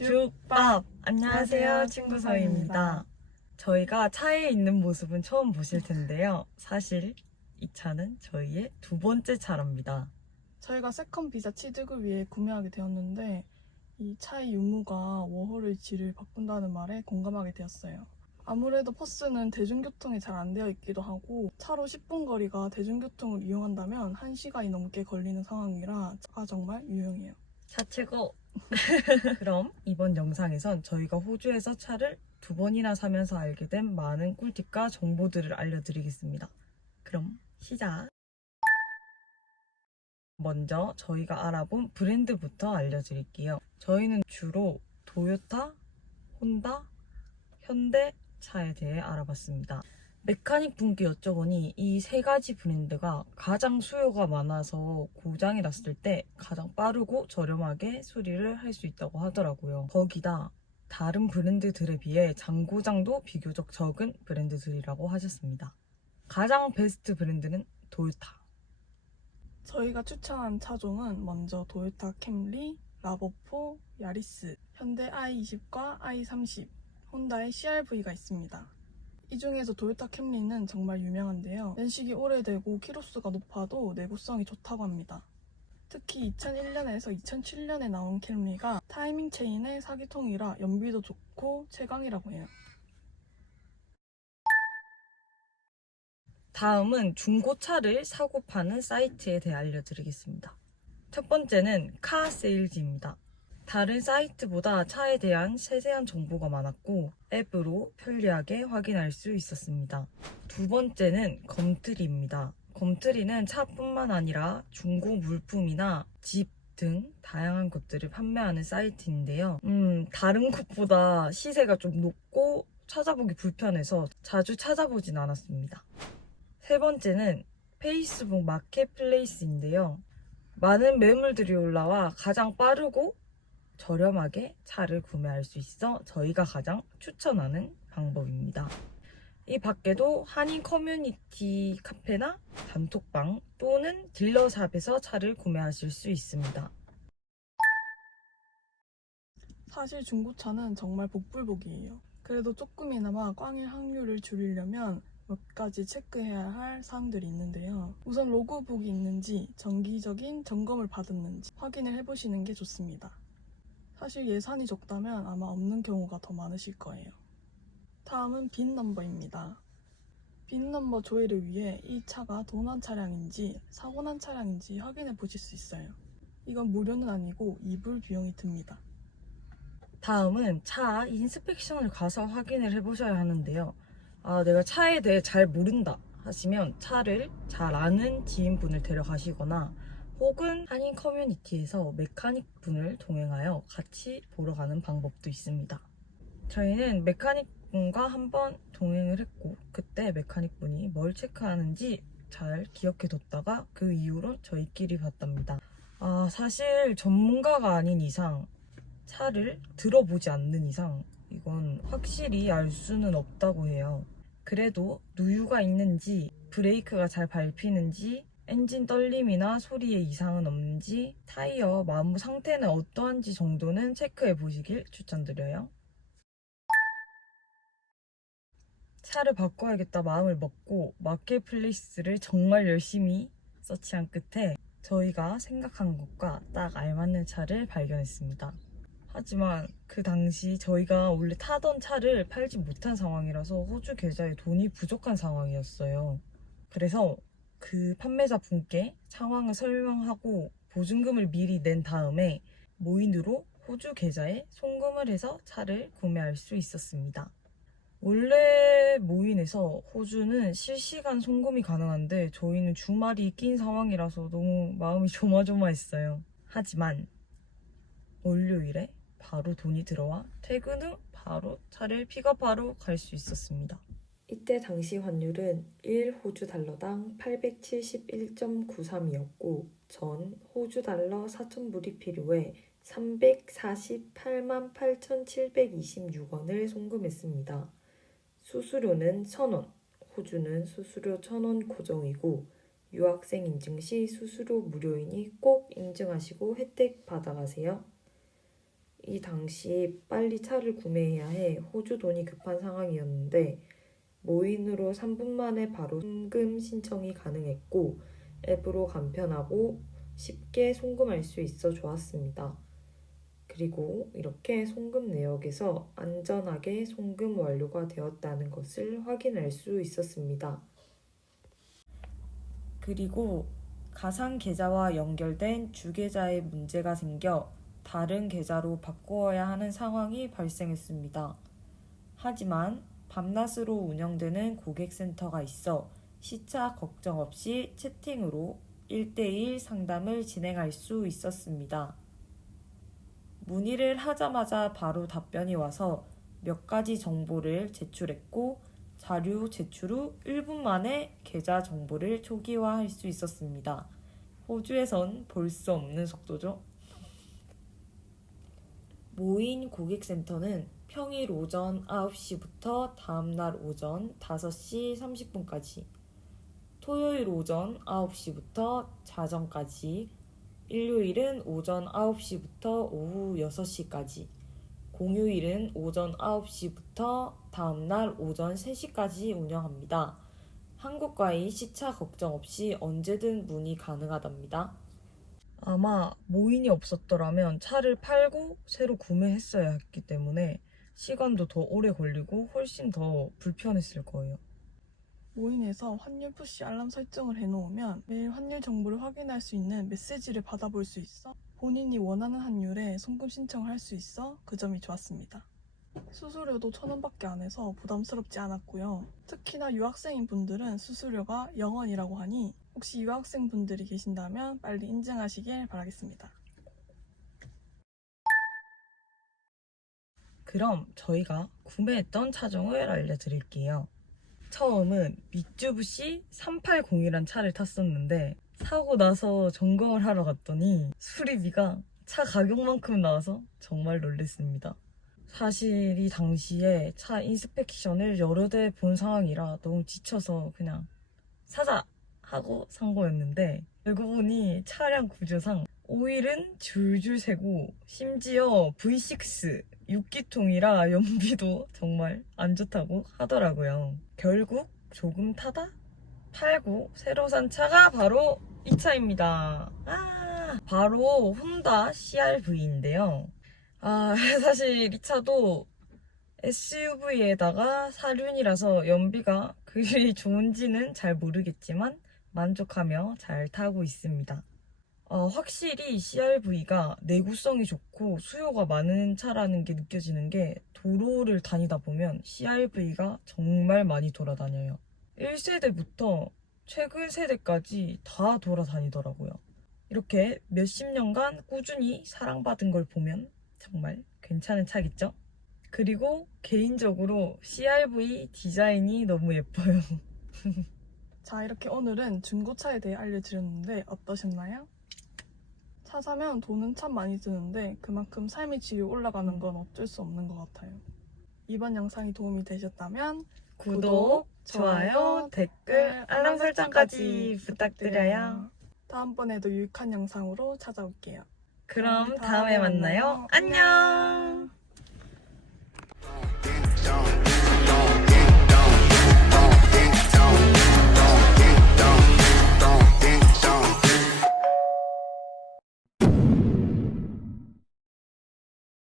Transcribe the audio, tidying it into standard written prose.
죽밥! 안녕하세요, 친구서희입니다. 저희가 차에 있는 모습은 처음 보실 텐데요. 사실 이 차는 저희의 두 번째 차랍니다. 저희가 세컨 비자 취득을 위해 구매하게 되었는데 이 차의 유무가 워홀의 질을 바꾼다는 말에 공감하게 되었어요. 아무래도 버스는 대중교통이 잘 안 되어 있기도 하고 차로 10분 거리가 대중교통을 이용한다면 1시간이 넘게 걸리는 상황이라 차가 정말 유용해요. 차 최고! 그럼 이번 영상에선 저희가 호주에서 차를 두 번이나 사면서 알게 된 많은 꿀팁과 정보들을 알려드리겠습니다. 그럼 시작! 먼저 저희가 알아본 브랜드부터 알려드릴게요. 저희는 주로 도요타, 혼다, 현대 차에 대해 알아봤습니다. 메카닉 분께 여쭤보니 이 세 가지 브랜드가 가장 수요가 많아서 고장이 났을 때 가장 빠르고 저렴하게 수리를 할 수 있다고 하더라고요. 거기다 다른 브랜드들에 비해 장고장도 비교적 적은 브랜드들이라고 하셨습니다. 가장 베스트 브랜드는 도요타. 저희가 추천한 차종은 먼저 도요타 캠리, 라보4, 야리스, 현대 i20과 i30, 혼다의 CR-V가 있습니다. 이 중에서 도요타 캠리는 정말 유명한데요. 연식이 오래되고 키로수가 높아도 내구성이 좋다고 합니다. 특히 2001년에서 2007년에 나온 캠리가 타이밍 체인의 4기통이라 연비도 좋고 최강이라고 해요. 다음은 중고차를 사고 파는 사이트에 대해 알려드리겠습니다. 첫 번째는 카세일즈입니다. 다른 사이트보다 차에 대한 세세한 정보가 많았고 앱으로 편리하게 확인할 수 있었습니다. 두 번째는 검트리입니다. 검트리는 차뿐만 아니라 중고 물품이나 집 등 다양한 것들을 판매하는 사이트인데요. 다른 곳보다 시세가 좀 높고 찾아보기 불편해서 자주 찾아보진 않았습니다. 세 번째는 페이스북 마켓플레이스인데요. 많은 매물들이 올라와 가장 빠르고 저렴하게 차를 구매할 수 있어 저희가 가장 추천하는 방법입니다. 이 밖에도 한인 커뮤니티 카페나 단톡방 또는 딜러샵에서 차를 구매하실 수 있습니다. 사실 중고차는 정말 복불복이에요. 그래도 조금이나마 꽝일 확률을 줄이려면 몇 가지 체크해야 할 사항들이 있는데요. 우선 로그북이 있는지 정기적인 점검을 받았는지 확인을 해보시는 게 좋습니다. 사실 예산이 적다면 아마 없는 경우가 더 많으실 거예요. 다음은 빈 넘버입니다. 빈 넘버 조회를 위해 이 차가 도난 차량인지 사고난 차량인지 확인해 보실 수 있어요. 이건 무료는 아니고 이불 비용이 듭니다. 다음은 차 인스펙션을 가서 확인을 해보셔야 하는데요. 내가 차에 대해 잘 모른다 하시면 차를 잘 아는 지인분을 데려가시거나 혹은 한인 커뮤니티에서 메카닉 분을 동행하여 같이 보러 가는 방법도 있습니다. 저희는 메카닉 분과 한번 동행을 했고 그때 메카닉 분이 뭘 체크하는지 잘 기억해 뒀다가 그 이후로 저희끼리 봤답니다. 사실 전문가가 아닌 이상 차를 들어보지 않는 이상 이건 확실히 알 수는 없다고 해요. 그래도 누유가 있는지, 브레이크가 잘 밟히는지, 엔진 떨림이나 소리에 이상은 없는지, 타이어 마모 상태는 어떠한지 정도는 체크해 보시길 추천드려요. 차를 바꿔야겠다 마음을 먹고 마켓플레이스를 정말 열심히 서치한 끝에 저희가 생각한 것과 딱 알맞는 차를 발견했습니다. 하지만 그 당시 저희가 원래 타던 차를 팔지 못한 상황이라서 호주 계좌에 돈이 부족한 상황이었어요. 그래서 그 판매자 분께 상황을 설명하고 보증금을 미리 낸 다음에 모인으로 호주 계좌에 송금을 해서 차를 구매할 수 있었습니다. 원래 모인에서 호주는 실시간 송금이 가능한데 저희는 주말이 낀 상황이라서 너무 마음이 조마조마했어요. 하지만 월요일에 바로 돈이 들어와 퇴근 후 바로 차를 픽업하러 갈 수 있었습니다. 이때 당시 환율은 1호주 달러당 871.93이었고 전 호주 달러 4,000불이 필요해 348만 8,726원을 송금했습니다. 수수료는 1,000원, 호주는 수수료 1,000원 고정이고 유학생 인증 시 수수료 무료이니 꼭 인증하시고 혜택 받아가세요. 이 당시 빨리 차를 구매해야 해 호주 돈이 급한 상황이었는데 모인으로 3분 만에 바로 송금 신청이 가능했고 앱으로 간편하고 쉽게 송금할 수 있어 좋았습니다. 그리고 이렇게 송금 내역에서 안전하게 송금 완료가 되었다는 것을 확인할 수 있었습니다. 그리고 가상 계좌와 연결된 주계좌에 문제가 생겨 다른 계좌로 바꾸어야 하는 상황이 발생했습니다. 하지만 밤낮으로 운영되는 고객센터가 있어 시차 걱정 없이 채팅으로 1대1 상담을 진행할 수 있었습니다. 문의를 하자마자 바로 답변이 와서 몇 가지 정보를 제출했고 자료 제출 후 1분 만에 계좌 정보를 초기화할 수 있었습니다. 호주에선 볼 수 없는 속도죠. 모인 고객센터는 평일 오전 9시부터 다음날 오전 5시 30분까지, 토요일 오전 9시부터 자정까지, 일요일은 오전 9시부터 오후 6시까지, 공휴일은 오전 9시부터 다음날 오전 3시까지 운영합니다. 한국과의 시차 걱정 없이 언제든 문의 가능하답니다. 아마 모인이 없었더라면 차를 팔고 새로 구매했어야 했기 때문에 시간도 더 오래 걸리고 훨씬 더 불편했을 거예요. 모인에서 환율 푸시 알람 설정을 해놓으면 매일 환율 정보를 확인할 수 있는 메시지를 받아볼 수 있어 본인이 원하는 환율에 송금 신청을 할 수 있어 그 점이 좋았습니다. 수수료도 1,000원밖에 안 해서 부담스럽지 않았고요. 특히나 유학생인 분들은 수수료가 0원이라고 하니 혹시 유학생 분들이 계신다면 빨리 인증하시길 바라겠습니다. 그럼 저희가 구매했던 차종을 알려드릴게요. 처음은 미쯔부시 380이란 차를 탔었는데 사고 나서 점검을 하러 갔더니 수리비가 차 가격만큼 나와서 정말 놀랐습니다. 사실 이 당시에 차 인스펙션을 여러 대 본 상황이라 너무 지쳐서 그냥 사자 하고 산 거였는데 알고 보니 차량 구조상 오일은 줄줄 새고 심지어 V6 6기통이라 연비도 정말 안 좋다고 하더라고요. 결국 조금 타다 팔고 새로 산 차가 바로 이 차입니다. 바로 혼다 CR-V인데요. 사실 이 차도 SUV에다가 사륜이라서 연비가 그리 좋은지는 잘 모르겠지만 만족하며 잘 타고 있습니다. 확실히 CR-V가 내구성이 좋고 수요가 많은 차라는 게 느껴지는 게 도로를 다니다 보면 CR-V가 정말 많이 돌아다녀요. 1세대부터 최근 세대까지 다 돌아다니더라고요. 이렇게 몇십 년간 꾸준히 사랑받은 걸 보면 정말 괜찮은 차겠죠? 그리고 개인적으로 CR-V 디자인이 너무 예뻐요. 자, 이렇게 오늘은 중고차에 대해 알려드렸는데 어떠셨나요? 차 사면 돈은 참 많이 드는데 그만큼 삶의 질이 올라가는 건 어쩔 수 없는 것 같아요. 이번 영상이 도움이 되셨다면 구독, 좋아요, 댓글, 알람 설정까지 부탁드려요. 다음번에도 유익한 영상으로 찾아올게요. 그럼 다음에 만나요. 안녕!